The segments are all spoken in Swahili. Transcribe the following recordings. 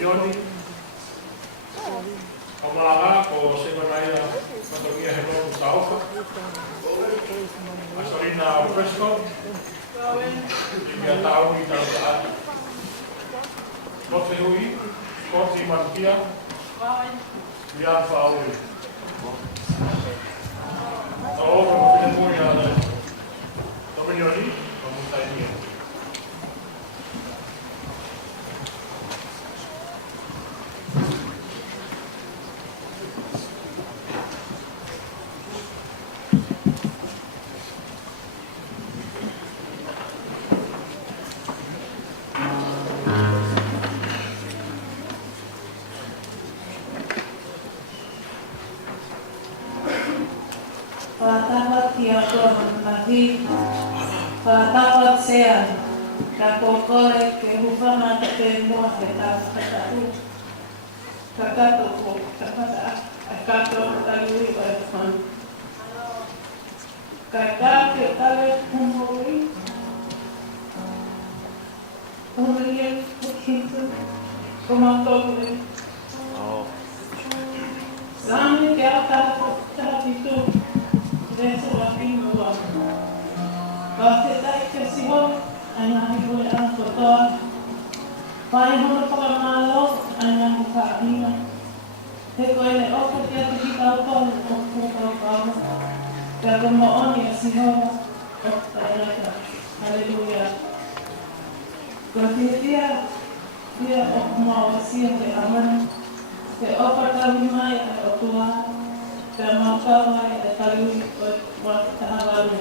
Yoni, Kamala, o Semanaya, Matogia Hebron Sauka, Asorina Fresco, Imia Tau i Tau Note Hui, Koti Mankia, Ia Whauri. Tau o Whinemui a Tominioni, Mamutai. Patawat Yaakov Nabi, patawat Sean, kapokole ke hufama ke mua ke tafataru, kakato ko kapata akato talui oefan, kakake kale kumoi, kumoi kukitu, kumatole, sami ke akato tapitu. Dentro da pintura. Você está esquecido, ainda me vou dar foto. Vai no programa ainda me caminha. Recolhe o que é digital com o pega uma onda assim, aleluia. Gostaria dia uma osia de aman, de oportar mais a tua. Termakawa e talui o tahavaru.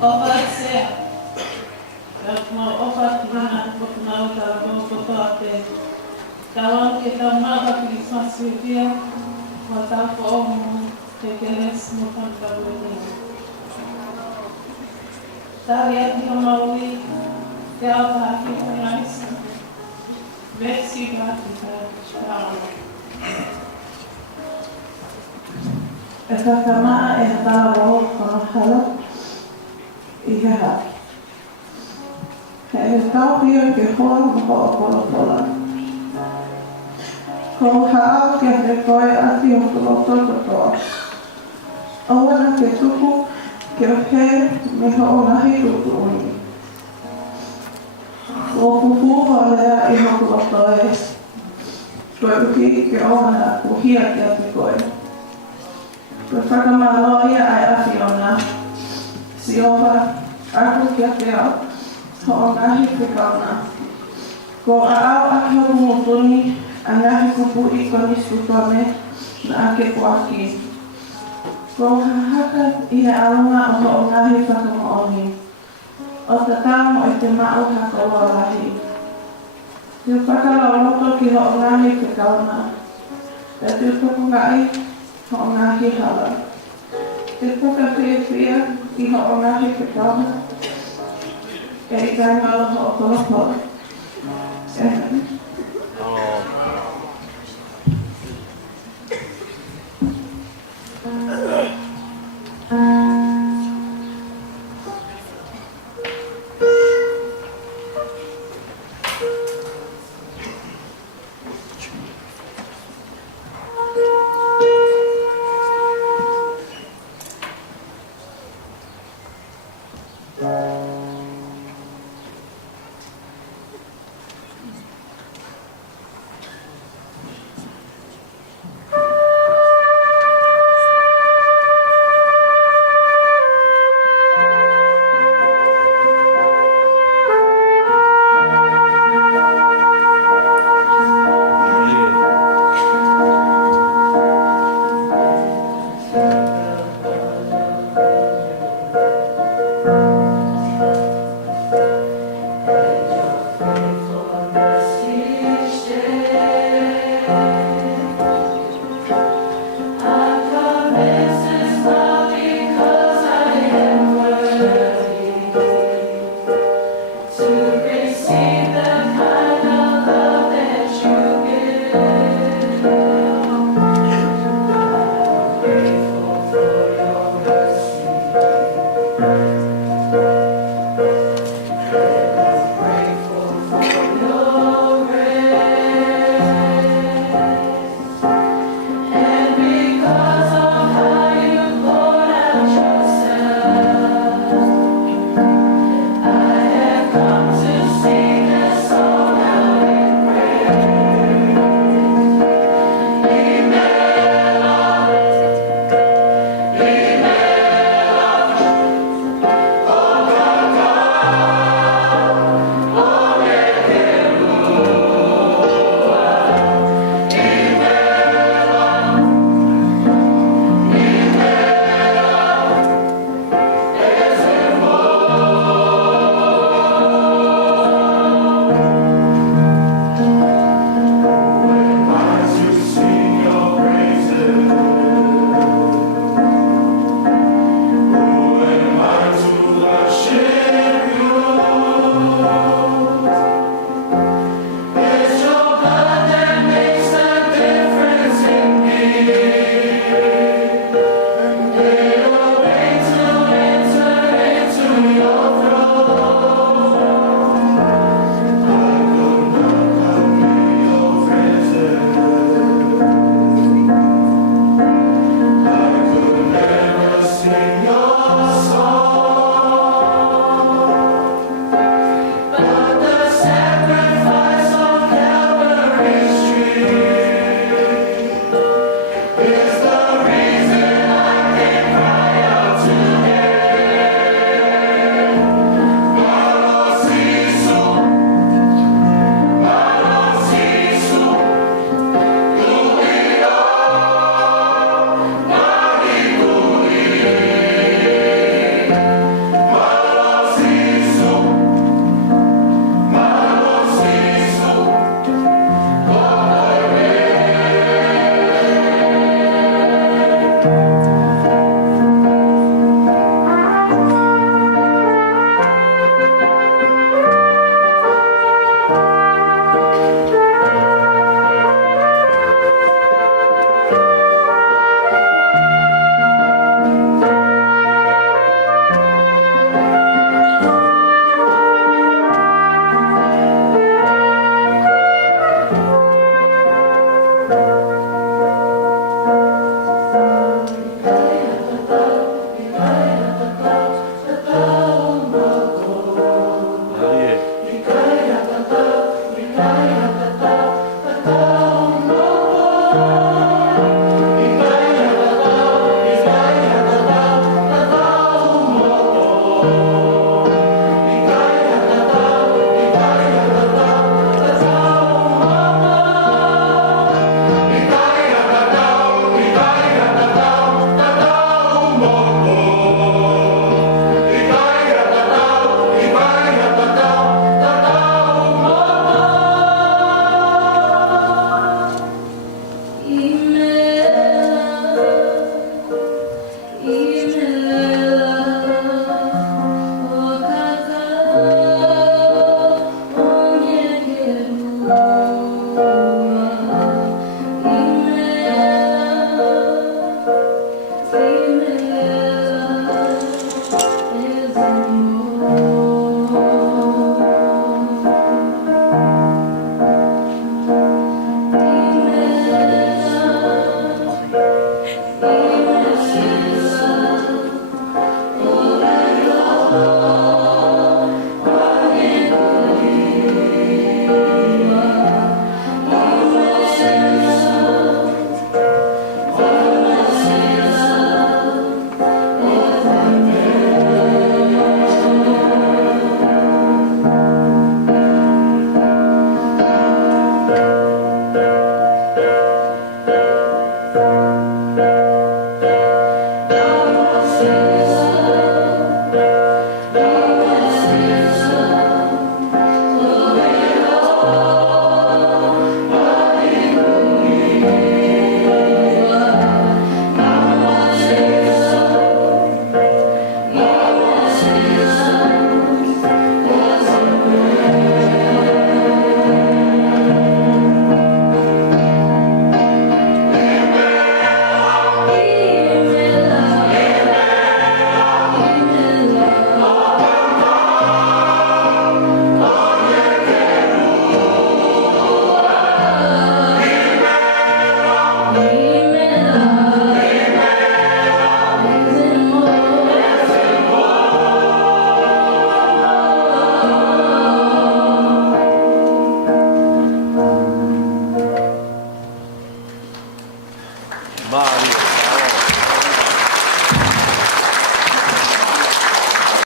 Opat sea. Mau opat mana mau tahu kotoate. Kawan kita mau Christmas dia. Mata om tekeles mukan kabuni. Tariat di maui. Tiada hati penais. Besi hati kita. E whakamaa e tāwao whanahara I heha. He tauhia ke hoa moko o polopola. Ko haa ke te koe ati o poloto kotoa. Awana ke tuku ke o he me ho ngahi tuku uni. O pupu ho lea I ho polotoe. Koe uki ke ona kuhia ke ati koe. Whakamalo ia ai awhiona. Si owa aku kia te ao. Ho ngahi te kauna. Ko a ao aki o mutuni a ngahi kupu I koni skutone na ake kuaki. Ko hahaka ia alunga o ho ngahi whakamaoni. O te tāmo I te mao haka walahi. Te whakaloloto ki ho ngahi te kauna. Te tuku ngai ho ngahi hala. Te puka whia I ho ngahi te kauna. E I kai ngalo ho o kolopola. Maria.